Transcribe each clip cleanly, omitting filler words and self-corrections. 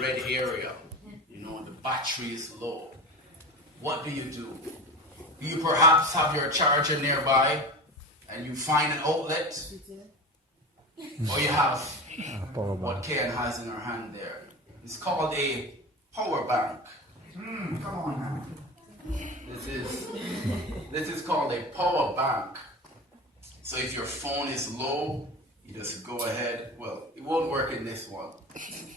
red area, the battery is low. What do? Do you perhaps have your charger nearby and you find an outlet? Or you have what Ken has in her hand there. It's called a power bank. Come on now. This is called a power bank. So if your phone is low, you just go ahead. Well, it won't work in this one.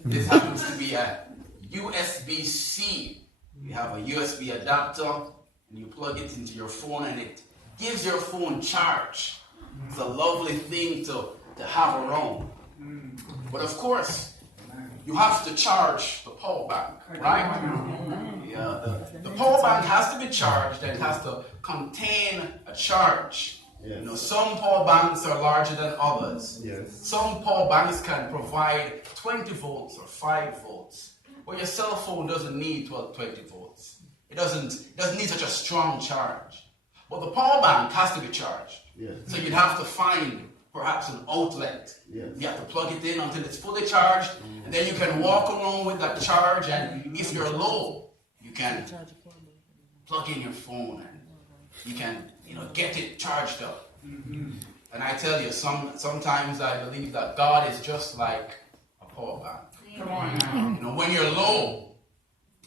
This happens to be a USB-C. You have a USB adapter, and you plug it into your phone, and it gives your phone charge. It's a lovely thing to have around. But of course, you have to charge the power bank, right? Yeah, the power bank has to be charged, and it has to contain a charge. Yes. Some power banks are larger than others. Yes. Some power banks can provide 20 volts or 5 volts. But your cell phone doesn't need 20 volts. It doesn't need such a strong charge. But the power bank has to be charged. Yes. So you'd have to find perhaps an outlet. Yes. You have to plug it in until it's fully charged, and then you can walk around with that charge, and if you're low, you can plug in your phone and you can get it charged up. Mm-hmm. And I tell you, sometimes I believe that God is just like a power bank. Come on now. When you're low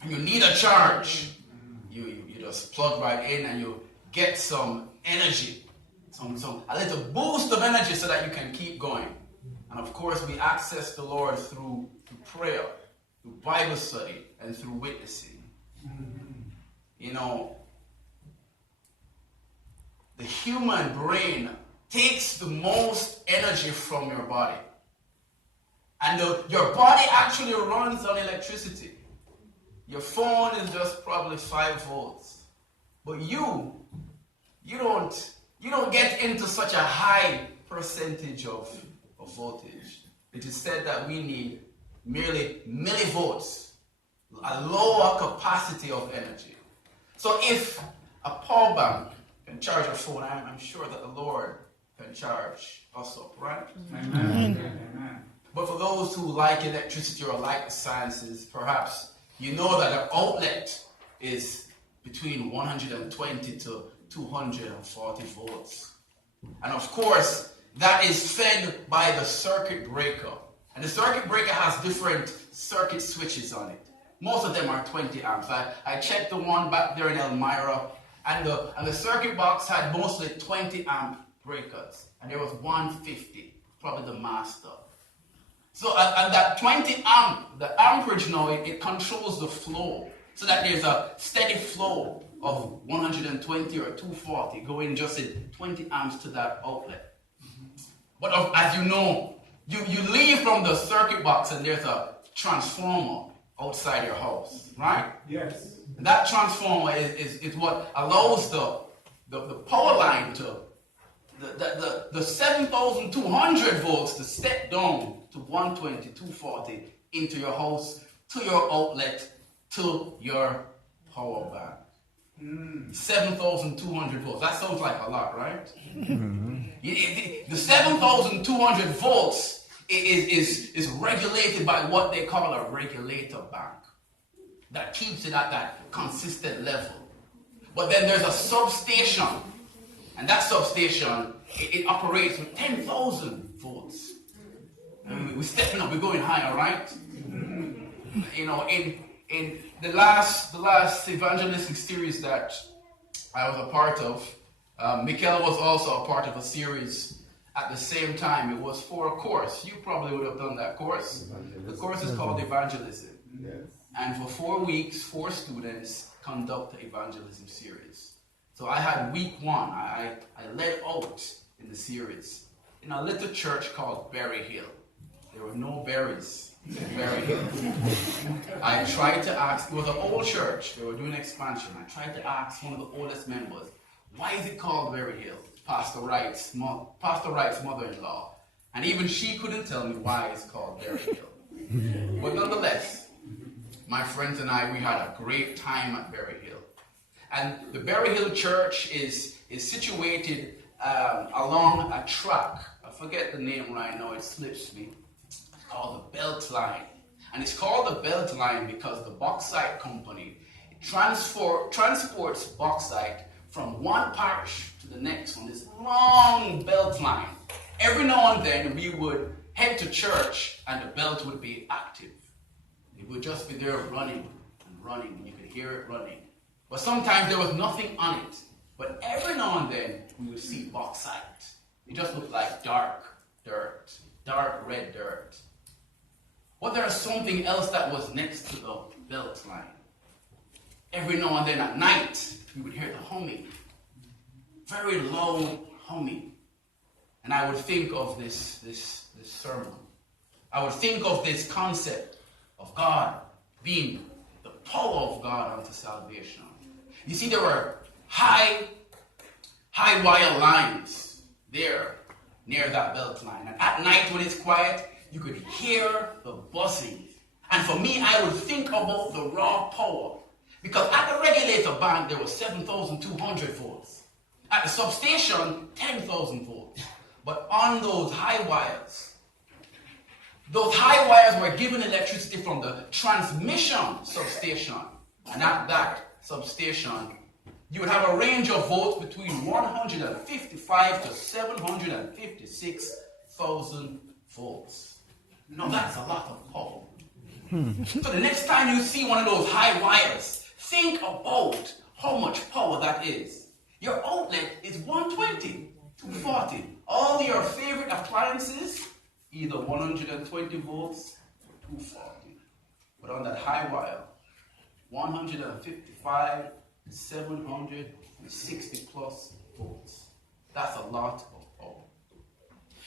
and you need a charge, you just plug right in and you get some energy, a little boost of energy so that you can keep going. And of course, we access the Lord through prayer, through Bible study, and through witnessing. The human brain takes the most energy from your body. And your body actually runs on electricity. Your phone is just probably 5 volts. But you don't get into such a high percentage of voltage. It is said that we need merely millivolts, a lower capacity of energy. So if a power bank can charge a phone, I'm sure that the Lord can charge us up, right? Amen. But for those who like electricity or like the sciences, perhaps you know that an outlet is between 120 to 240 volts. And of course, that is fed by the circuit breaker. And the circuit breaker has different circuit switches on it. Most of them are 20 amps. I checked the one back there in Elmira, and the circuit box had mostly 20 amp breakers. And there was 150, probably the master. So and that 20 amp, the amperage now, it controls the flow, so that there's a steady flow of 120 or 240 going just in 20 amps to that outlet. But as you know, you leave from the circuit box and there's a transformer outside your house, right? Yes. And that transformer is what allows the power line to, the 7,200 volts to step down to 120, 240 into your house, to your outlet, to your power bank. 7,200 volts. That sounds like a lot, right? The 7,200 volts is regulated by what they call a regulator bank that keeps it at that consistent level. But then there's a substation, and that substation it operates with 10,000 volts. We're stepping up, we're going higher, right? In the last evangelistic series that I was a part of, Michaela was also a part of a series at the same time. It was for a course. You probably would have done that course. The course is called Evangelism. Yes. And for 4 weeks, 4 students conduct the evangelism series. So I had week 1. I led out in the series in a little church called Berry Hill. There were no berries in Berry Hill. I tried to ask, it was an old church, they were doing expansion. I tried to ask one of the oldest members, why is it called Berry Hill? Pastor Wright's mother-in-law. And even she couldn't tell me why it's called Berry Hill. But nonetheless, my friends and I, we had a great time at Berry Hill. And the Berry Hill Church is situated along a track. I forget the name right now, it slips me. It's called the Belt Line. And it's called the belt line because the bauxite company transports bauxite from one parish to the next on this long belt line. Every now and then we would head to church and the belt would be active. It would just be there running and running, and you could hear it running. But sometimes there was nothing on it. But every now and then we would see bauxite. It just looked like dark dirt, dark red dirt. But there was something else that was next to the belt line. Every now and then at night, we would hear the humming. Very loud humming. And I would think of this sermon. I would think of this concept of God being the power of God unto salvation. You see, there were high wire lines there near that belt line. And at night when it's quiet, you could hear the buzzing. And for me, I would think about the raw power. Because at the regulator bank, there was 7,200 volts. At the substation, 10,000 volts. But on those high wires were given electricity from the transmission substation. And at that substation, you would have a range of volts between 155 to 756,000 volts. Now that's a lot of power. So the next time you see one of those high wires, think about how much power that is. Your outlet is 120, 240. All your favorite appliances, either 120 volts or 240. But on that high wire, 155, 760 plus volts. That's a lot of power.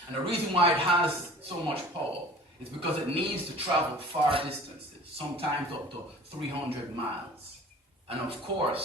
And the reason why it has so much power is because it needs to travel far distances, sometimes up to 300 miles. And of course,